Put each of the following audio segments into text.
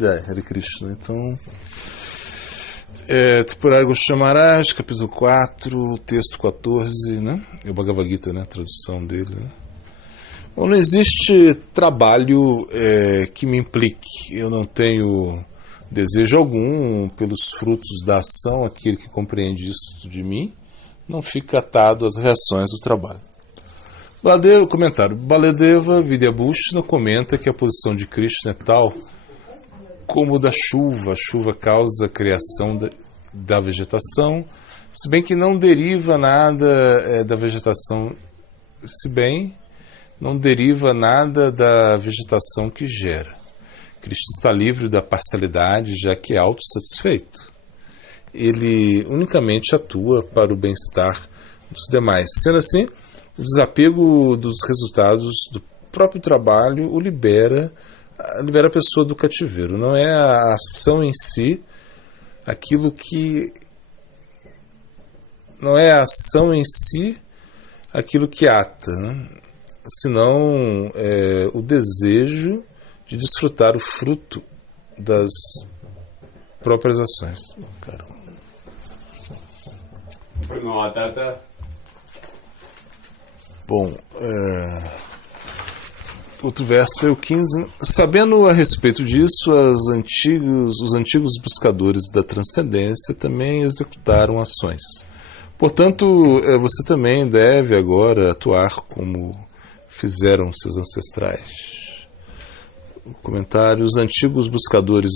Hare Krishna. Então, Tripurari Goswami Maharaj, capítulo 4, texto 14, né? É o Bhagavad Gita, né? A tradução dele, né? Bom, não existe trabalho que me implique. Eu não tenho desejo algum pelos frutos da ação. Aquele que compreende isso de mim não fica atado às reações do trabalho. Baladeva, comentário. Baladeva Vidyabhushana comenta que a posição de Krishna é tal como da chuva. A chuva causa a criação da vegetação, se bem que não deriva nada da vegetação, não deriva nada da vegetação que gera. Krishna está livre da parcialidade, já que é autossatisfeito. Ele unicamente atua para o bem-estar dos demais. Sendo assim, o desapego dos resultados do próprio trabalho o libera a pessoa do cativeiro. Não é a ação em si aquilo que ata, né? Senão o desejo de desfrutar o fruto das próprias ações. Caramba. Bom, outro verso é o 15. Sabendo a respeito disso, os antigos buscadores da transcendência também executaram ações. Portanto, você também deve agora atuar como fizeram seus ancestrais. O comentário: os antigos buscadores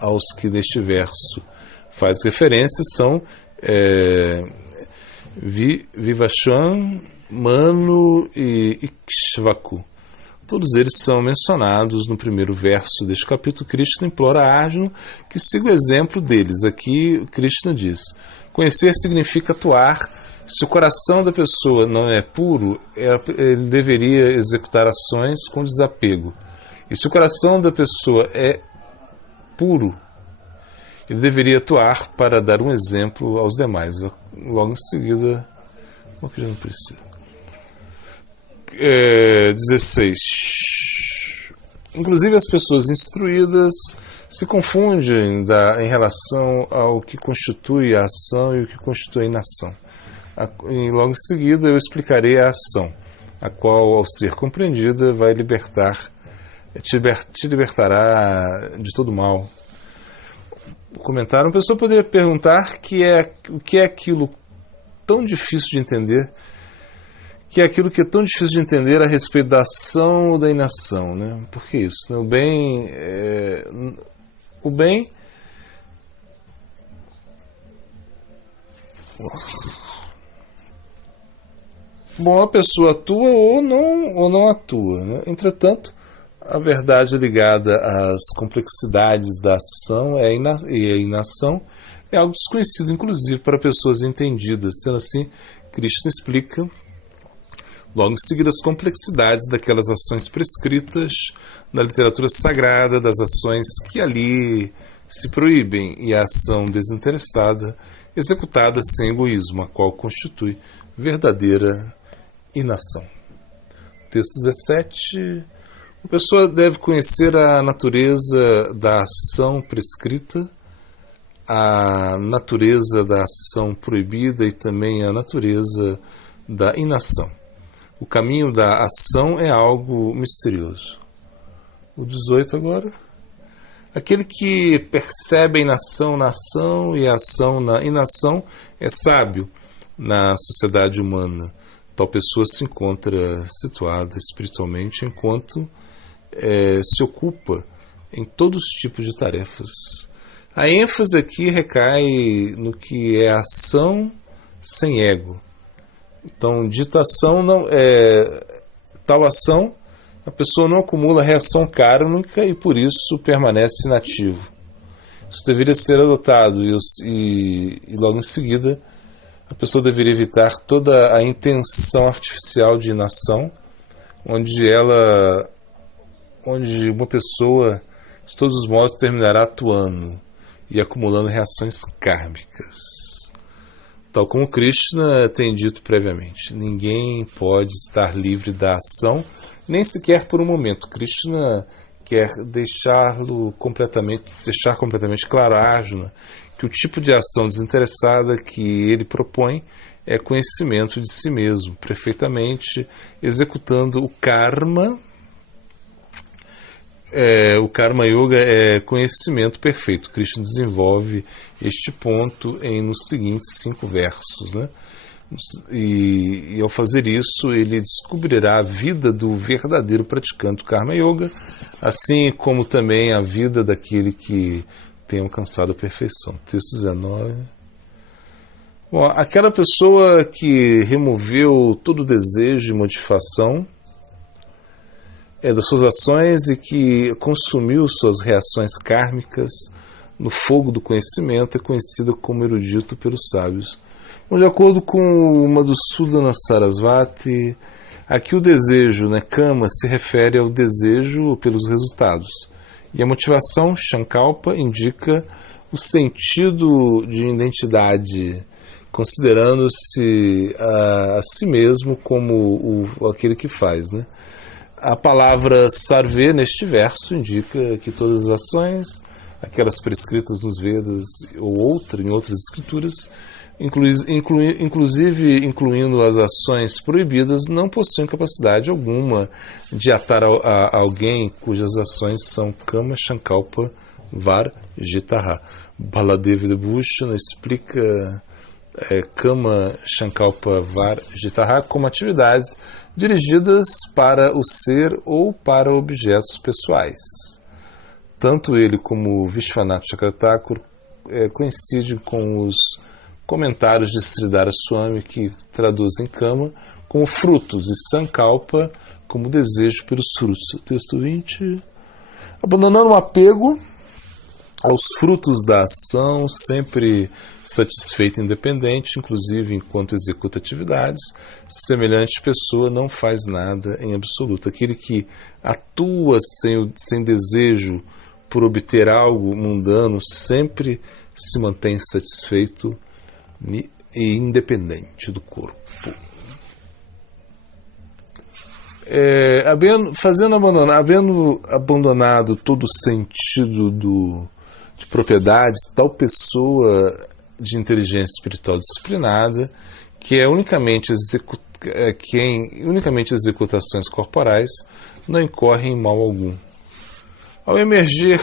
aos que neste verso faz referência são Vivasvan, Manu e Ikshvaku. Todos eles são mencionados no primeiro verso deste capítulo. Krishna implora a Arjuna que siga o exemplo deles. Aqui Krishna diz: conhecer significa atuar. Se o coração da pessoa não é puro, ele deveria executar ações com desapego. E se o coração da pessoa é puro, ele deveria atuar para dar um exemplo aos demais. Logo em seguida, o que já não precisa. 16. Inclusive as pessoas instruídas se confundem em relação ao que constitui a ação e o que constitui a inação. E logo em seguida eu explicarei a ação, a qual, ao ser compreendida, vai te libertará de todo mal. O comentário: uma pessoa poderia perguntar o que é aquilo tão difícil de entender, a respeito da ação ou da inação, né? Por que isso? O bem Bom, a pessoa atua ou não atua, né? Entretanto, a verdade ligada às complexidades da ação e a inação é algo desconhecido, inclusive para pessoas entendidas. Sendo assim, Krishna explica logo em seguida as complexidades daquelas ações prescritas na literatura sagrada, das ações que ali se proíbem, e a ação desinteressada, executada sem egoísmo, a qual constitui verdadeira inação. Texto 17. A pessoa deve conhecer a natureza da ação prescrita, a natureza da ação proibida e também a natureza da inação. O caminho da ação é algo misterioso. O 18 agora. Aquele que percebe a inação na ação e a ação na inação é sábio na sociedade humana. Tal pessoa se encontra situada espiritualmente enquanto se ocupa em todos os tipos de tarefas. A ênfase aqui recai no que é ação sem ego. Então, dita ação tal ação, a pessoa não acumula reação kármica e por isso permanece inativo. Isso deveria ser adotado e logo em seguida a pessoa deveria evitar toda a intenção artificial de inação, onde uma pessoa de todos os modos terminará atuando e acumulando reações kármicas. Tal como Krishna tem dito previamente, ninguém pode estar livre da ação, nem sequer por um momento. Krishna quer deixar completamente claro a Arjuna que o tipo de ação desinteressada que ele propõe é conhecimento de si mesmo, perfeitamente executando o karma. O Karma Yoga é conhecimento perfeito. Krishna desenvolve este ponto nos seguintes 5 versos, né? E ao fazer isso, ele descobrirá a vida do verdadeiro praticante do Karma Yoga, assim como também a vida daquele que tem alcançado a perfeição. Texto 19. Bom, aquela pessoa que removeu todo o desejo de modificação das suas ações e que consumiu suas reações kármicas no fogo do conhecimento é conhecida como erudito pelos sábios. Bom, de acordo com o Madhusudana Sarasvati, aqui o desejo, kama, se refere ao desejo pelos resultados. E a motivação, Shankalpa, indica o sentido de identidade, considerando-se a si mesmo como aquele que faz, né? A palavra sarve neste verso indica que todas as ações, aquelas prescritas nos Vedas ou em outras escrituras, inclusive incluindo as ações proibidas, não possuem capacidade alguma de atar a alguém cujas ações são Kama Shankalpa Varjitaha. Baladev Bhushan explica Kama Shankalpa Varjitaha como atividades dirigidas para o ser ou para objetos pessoais. Tanto ele como Vishwanath Chakravarti coincidem com os comentários de Sridhara Swami que traduzem Kama como frutos e Sankalpa como desejo pelos frutos. Texto 20. Abandonando o apego aos frutos da ação, sempre satisfeito e independente, inclusive enquanto executa atividades, semelhante pessoa não faz nada em absoluto. Aquele que atua sem desejo por obter algo mundano sempre se mantém satisfeito e independente do corpo. Havendo abandonado todo o sentido de propriedade, tal pessoa de inteligência espiritual disciplinada, que unicamente executa ações corporais, não incorre em mal algum. Ao emergir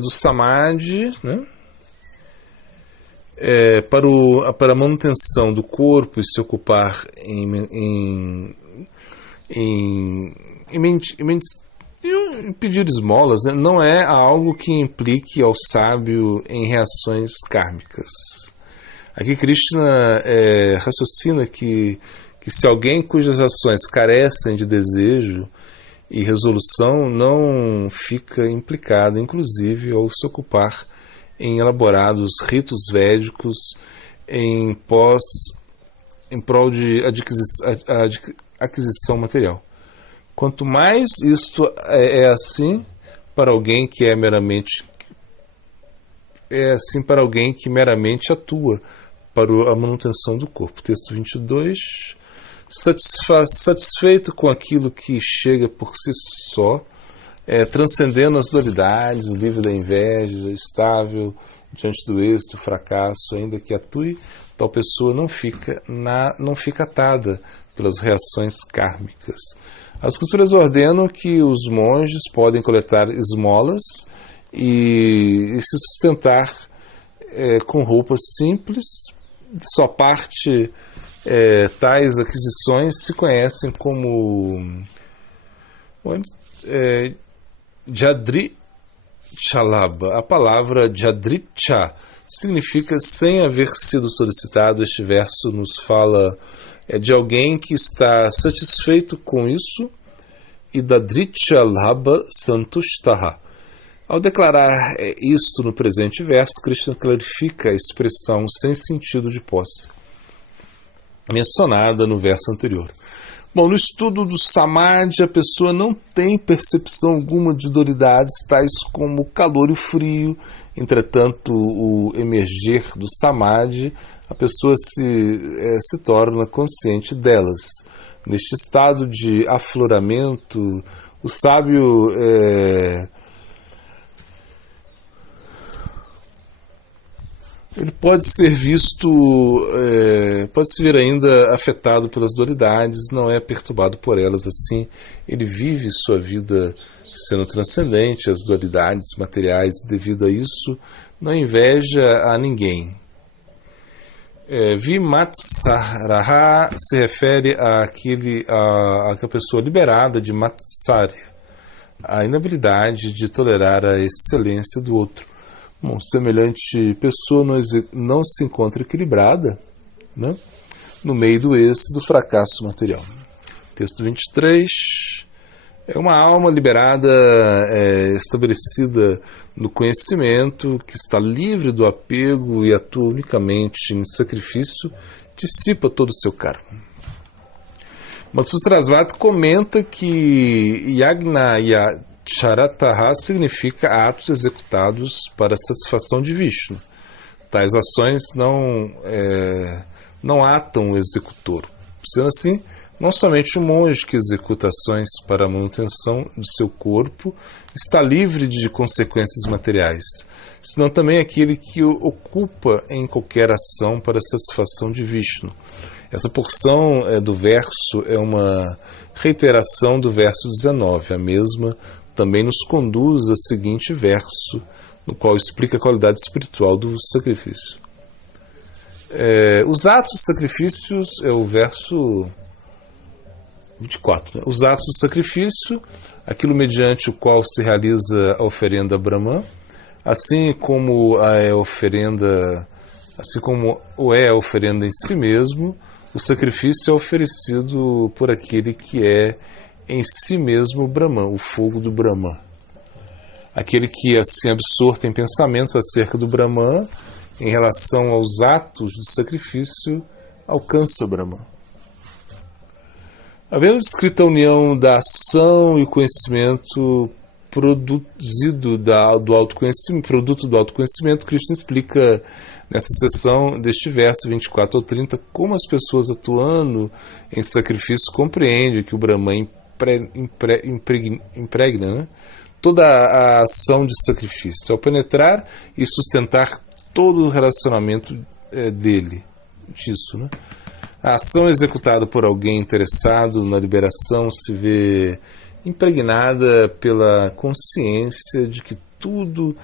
do samadhi, para a manutenção do corpo e se ocupar em pedir esmolas, não é algo que implique ao sábio em reações kármicas. Aqui Krishna raciocina que se alguém cujas ações carecem de desejo e resolução não fica implicado, inclusive, ao se ocupar em elaborados ritos védicos em prol de aquisição material. Quanto mais isto é assim para alguém que meramente atua para a manutenção do corpo. Texto 22. Satisfeito com aquilo que chega por si só, transcendendo as dualidades, livre da inveja, estável diante do êxito, fracasso, ainda que atue, tal pessoa não fica atada pelas reações kármicas. As escrituras ordenam que os monges podem coletar esmolas e se sustentar com roupas simples. Só parte tais aquisições se conhecem como Jadrichalabha. A palavra Jadricha significa sem haver sido solicitado. Este verso nos fala de alguém que está satisfeito com isso, e Dadrichalabha Santushtaha. Ao declarar isto no presente verso, Krishna clarifica a expressão sem sentido de posse, mencionada no verso anterior. Bom, no estudo do Samadhi, a pessoa não tem percepção alguma de dualidades, tais como o calor e o frio. Entretanto, o emerger do Samadhi, a pessoa se torna consciente delas. Neste estado de afloramento, o sábio ele pode ser visto, pode se ver ainda afetado pelas dualidades, não é perturbado por elas assim, ele vive sua vida sendo transcendente às dualidades materiais, devido a isso não inveja a ninguém. Vimatsaraha se refere àquela pessoa liberada de Matsarya, a inabilidade de tolerar a excelência do outro. Bom, semelhante pessoa não se encontra equilibrada, né, no meio do êxito do fracasso material. Texto 23. É uma alma liberada, estabelecida no conhecimento, que está livre do apego e atua unicamente em sacrifício, dissipa todo o seu karma. Madhusarasvati comenta que Yagna Charataha significa atos executados para a satisfação de Vishnu. Tais ações não atam o executor. Sendo assim, não somente o monge que executa ações para a manutenção do seu corpo está livre de consequências materiais, senão também aquele que o ocupa em qualquer ação para a satisfação de Vishnu. Essa porção do verso é uma reiteração do verso 19. A mesma também nos conduz ao seguinte verso, no qual explica a qualidade espiritual do sacrifício. Os atos de sacrifícios é o verso 24. Né? Os atos de sacrifício, aquilo mediante o qual se realiza a oferenda a Brahman, assim como é a oferenda em si mesmo, o sacrifício é oferecido por aquele que é em si mesmo Brahman, o fogo do Brahman. Aquele que, assim absorto em pensamentos acerca do Brahman, em relação aos atos de sacrifício, alcança o Brahman. Havendo descrito a união da ação e o conhecimento produto do autoconhecimento, Krishna explica nessa seção deste verso 24 ao 30 como as pessoas atuando em sacrifício compreendem que o Brahman impregna, né, toda a ação de sacrifício, ao penetrar e sustentar todo o relacionamento disso. Né? A ação executada por alguém interessado na liberação se vê impregnada pela consciência de que tudo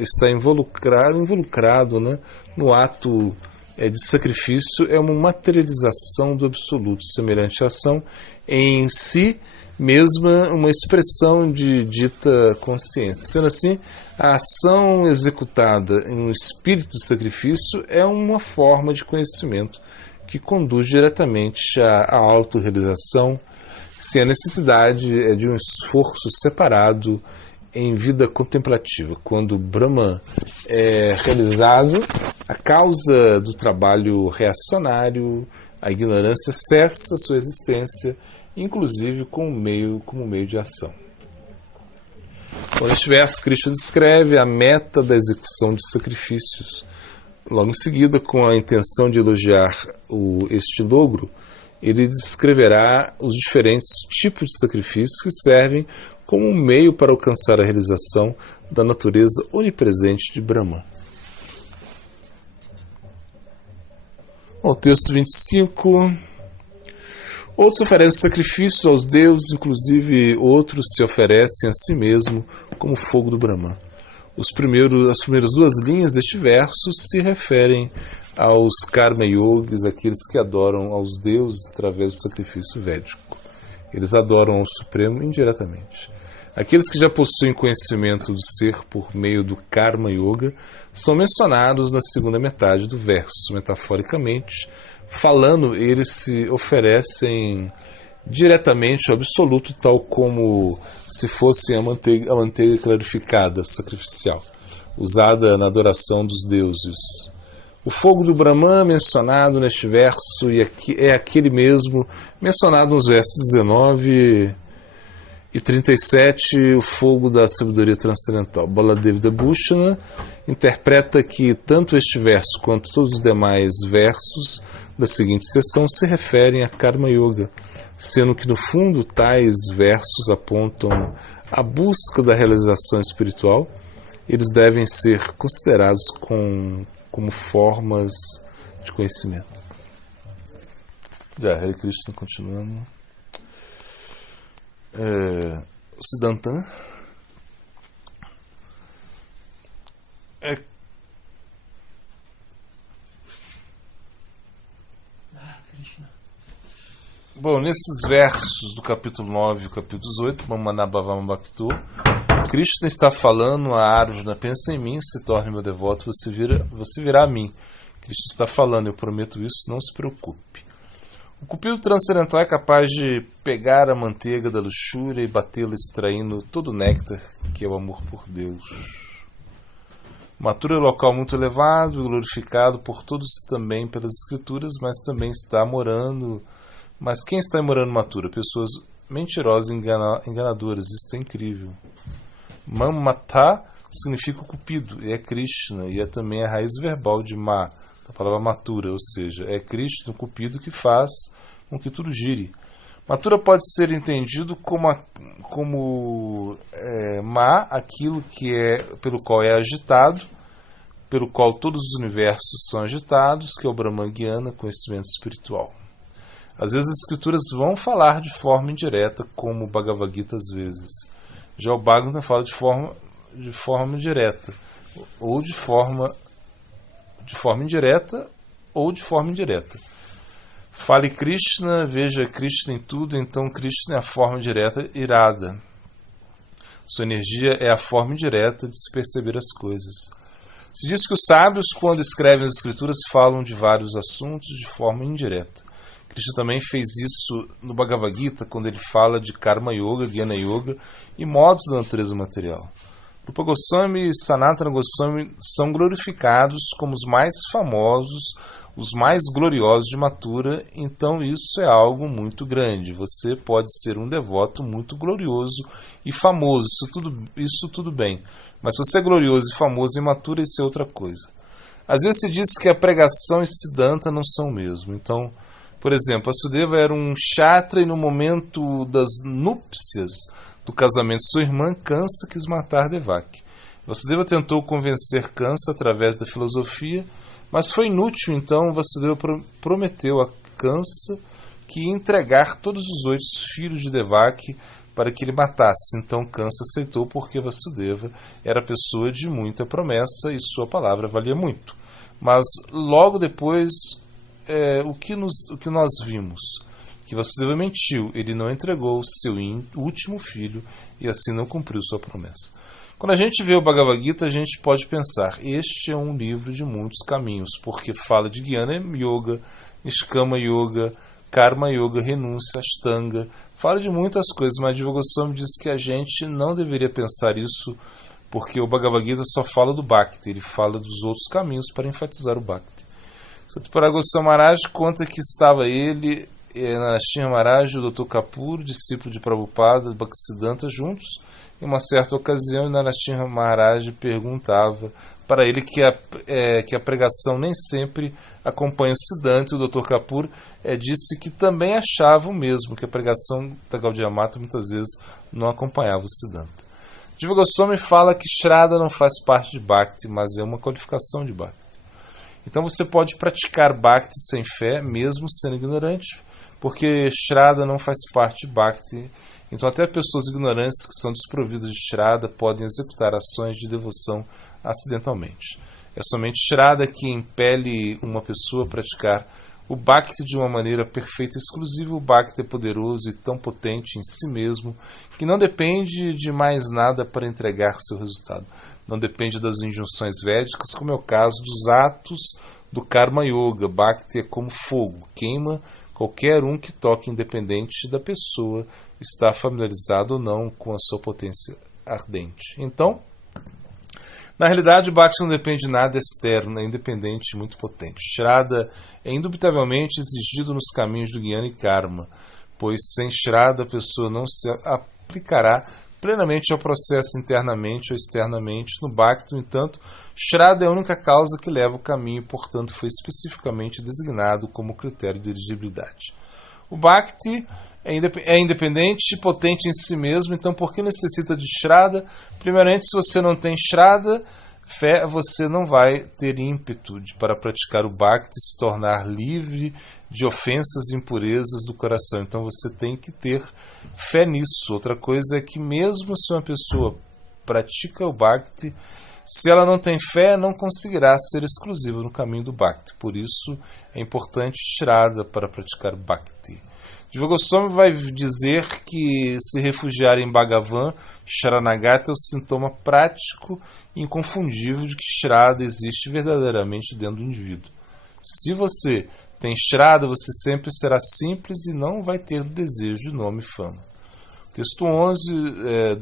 está involucrado, né, no ato de sacrifício, é uma materialização do absoluto, semelhante à ação em si mesma, uma expressão de dita consciência. Sendo assim, a ação executada em um espírito de sacrifício é uma forma de conhecimento que conduz diretamente à autorrealização, sem a necessidade de um esforço separado em vida contemplativa. Quando o Brahman é realizado, a causa do trabalho reacionário, a ignorância cessa sua existência, inclusive como meio de ação. Neste verso, Krishna descreve a meta da execução de sacrifícios. Logo em seguida, com a intenção de elogiar este logro, ele descreverá os diferentes tipos de sacrifícios que servem como um meio para alcançar a realização da natureza onipresente de Brahman. O texto 25. Outros oferecem sacrifícios aos deuses, inclusive outros se oferecem a si mesmo como fogo do Brahman. As primeiras duas linhas deste verso se referem aos Karma Yogis, aqueles que adoram aos deuses através do sacrifício védico. Eles adoram ao Supremo indiretamente. Aqueles que já possuem conhecimento do ser por meio do Karma Yoga são mencionados na segunda metade do verso. Metaforicamente falando, eles se oferecem diretamente ao absoluto, tal como se fosse a manteiga clarificada, sacrificial, usada na adoração dos deuses. O fogo do Brahman mencionado neste verso é aquele mesmo mencionado nos versos 19 e 37, o fogo da sabedoria transcendental. Baladev Bhushana interpreta que tanto este verso quanto todos os demais versos da seguinte seção se referem a Karma Yoga, sendo que no fundo tais versos apontam a busca da realização espiritual. Eles devem ser considerados com como formas de conhecimento. Já, Hare Krishna continuando. Siddhanta Bom, nesses versos do capítulo 9 e capítulo 18, Mamanabhavam Bhakto, Krishna está falando a Arjuna: pensa em mim, se torne meu devoto, você virá a mim. Krishna está falando: eu prometo isso, não se preocupe. O cupido transcendental é capaz de pegar a manteiga da luxúria e batê-la, extraindo todo o néctar que é o amor por Deus. Mathura é um local muito elevado e glorificado por todos, também pelas escrituras, mas também está morando... Mas quem está morando em Mathura? Pessoas mentirosas e enganadoras. Isso é incrível. Mamata significa cupido, e é Krishna, e é também a raiz verbal de Ma, a palavra Mathura, ou seja, é Krishna, o cupido, que faz com que tudo gire. Mathura pode ser entendido como Ma, aquilo que pelo qual é agitado, pelo qual todos os universos são agitados, que é o Brahman Gyana, conhecimento espiritual. Às vezes as escrituras vão falar de forma indireta, como o Bhagavad Gita às vezes. Já o Bhagavatam fala de forma direta, ou de forma indireta, ou de forma indireta. Fale Krishna, veja Krishna em tudo, então Krishna é a forma direta irada. Sua energia é a forma indireta de se perceber as coisas. Se diz que os sábios, quando escrevem as escrituras, falam de vários assuntos de forma indireta. Krishna também fez isso no Bhagavad Gita, quando ele fala de Karma Yoga, Jnana Yoga e modos da natureza material. Rupa Goswami e Sanatana Goswami são glorificados como os mais famosos, os mais gloriosos de Mathura, então isso é algo muito grande. Você pode ser um devoto muito glorioso e famoso, isso tudo bem. Mas se você é glorioso e famoso em Mathura, isso é outra coisa. Às vezes se diz que a pregação e Siddhanta não são o mesmo. Então, por exemplo, Vasudeva era um kshatriya e no momento das núpcias do casamento de sua irmã, Kansa quis matar Devaki. Vasudeva tentou convencer Kansa através da filosofia, mas foi inútil, então Vasudeva prometeu a Kansa que ia entregar todos os 8 filhos de Devaki para que ele matasse. Então Kansa aceitou, porque Vasudeva era pessoa de muita promessa e sua palavra valia muito. Mas logo depois... o que nós vimos? Que Vasudeva mentiu, ele não entregou o seu último filho e assim não cumpriu sua promessa. Quando a gente vê o Bhagavad Gita, a gente pode pensar: este é um livro de muitos caminhos, porque fala de Jnana Yoga, Niskama Yoga, Karma Yoga, renúncia, Ashtanga, fala de muitas coisas, mas Jiva Goswami diz que a gente não deveria pensar isso, porque o Bhagavad Gita só fala do Bhakti, ele fala dos outros caminhos para enfatizar o Bhakti. Satipura Goswami Maharaj conta que estava ele, Narashinha Maharaj e o Dr. Kapoor, discípulo de Prabhupada, Bhaktisiddhanta, juntos. Em uma certa ocasião, Narashinha Maharaj perguntava para ele que a pregação nem sempre acompanha o Siddhanta, e o Dr. Kapoor disse que também achava o mesmo, que a pregação da Gaudiya Mata muitas vezes não acompanhava o Siddhanta. Jiva Goswami fala que Shraddha não faz parte de Bhakti, mas é uma qualificação de Bhakti. Então você pode praticar Bhakti sem fé, mesmo sendo ignorante, porque Shraddha não faz parte de Bhakti. Então até pessoas ignorantes que são desprovidas de Shraddha podem executar ações de devoção acidentalmente. É somente Shraddha que impele uma pessoa a praticar o Bhakti de uma maneira perfeita e exclusiva. O Bhakti é poderoso e tão potente em si mesmo que não depende de mais nada para entregar seu resultado. Não depende das injunções védicas, como é o caso dos atos do Karma Yoga. Bhakti é como fogo, queima qualquer um que toque, independente da pessoa estar familiarizado ou não com a sua potência ardente. Então, na realidade, o Bhakti não depende de nada externo, é independente e muito potente. Shraddha é indubitavelmente exigido nos caminhos do Jnana e Karma, pois sem Shraddha a pessoa não se aplicará plenamente ao processo internamente ou externamente. No Bhakti, no entanto, Shraddha é a única causa que leva o caminho e, portanto, foi especificamente designado como critério de elegibilidade. O Bhakti é independente e potente em si mesmo, então por que necessita de Shraddha? Primeiramente, se você não tem Shraddha, Fé, você não vai ter ímpeto para praticar o Bhakti e se tornar livre de ofensas e impurezas do coração. Então você tem que ter fé nisso. Outra coisa é que mesmo se uma pessoa pratica o Bhakti, se ela não tem fé, não conseguirá ser exclusiva no caminho do Bhakti. Por isso é importante Shraddha para praticar o Bhakti. Jiva Goswami vai dizer que se refugiar em Bhagavan, Sharanagata é o sintoma prático e inconfundível de que Shraddha existe verdadeiramente dentro do indivíduo. Se você tem Shraddha, você sempre será simples e não vai ter desejo de nome e fama. Texto 11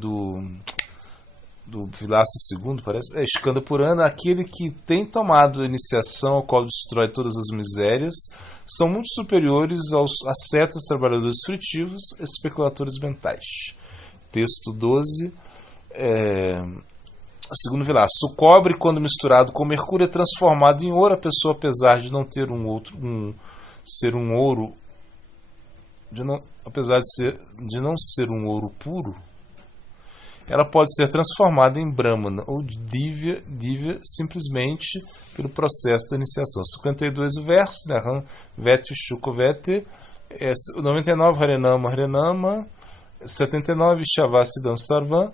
do Vilasa II, parece, Skanda Purana, aquele que tem tomado a iniciação ao qual destrói todas as misérias, são muito superiores aos ascetas, trabalhadores fritivos, especuladores mentais. Texto 12, segundo Vilasa, o cobre, quando misturado com mercúrio, é transformado em ouro. A pessoa, apesar de não ter apesar de não ser um ouro puro, ela pode ser transformada em Brahmana ou Divya simplesmente pelo processo da iniciação. 52 o verso, Naham Veti Shukovete, 99 Harenama, 79 Shavasidam Sarvam,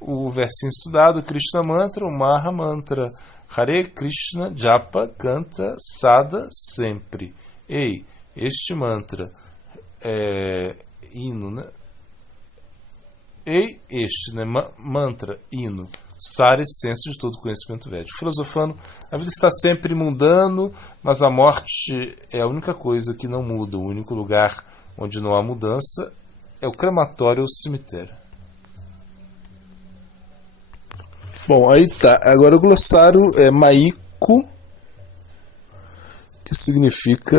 o versinho estudado, Krishna Mantra, o Maha Mantra, Hare Krishna, Japa, canta, Sada, sempre. Ei, este mantra é hino, né? Mantra, hino, sara, essência de todo conhecimento védico. Filosofando, a vida está sempre mudando, mas a morte é a única coisa que não muda. O único lugar onde não há mudança é o crematório ou o cemitério. Bom, aí tá. Agora o glossário é Maiko, que significa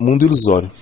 mundo ilusório.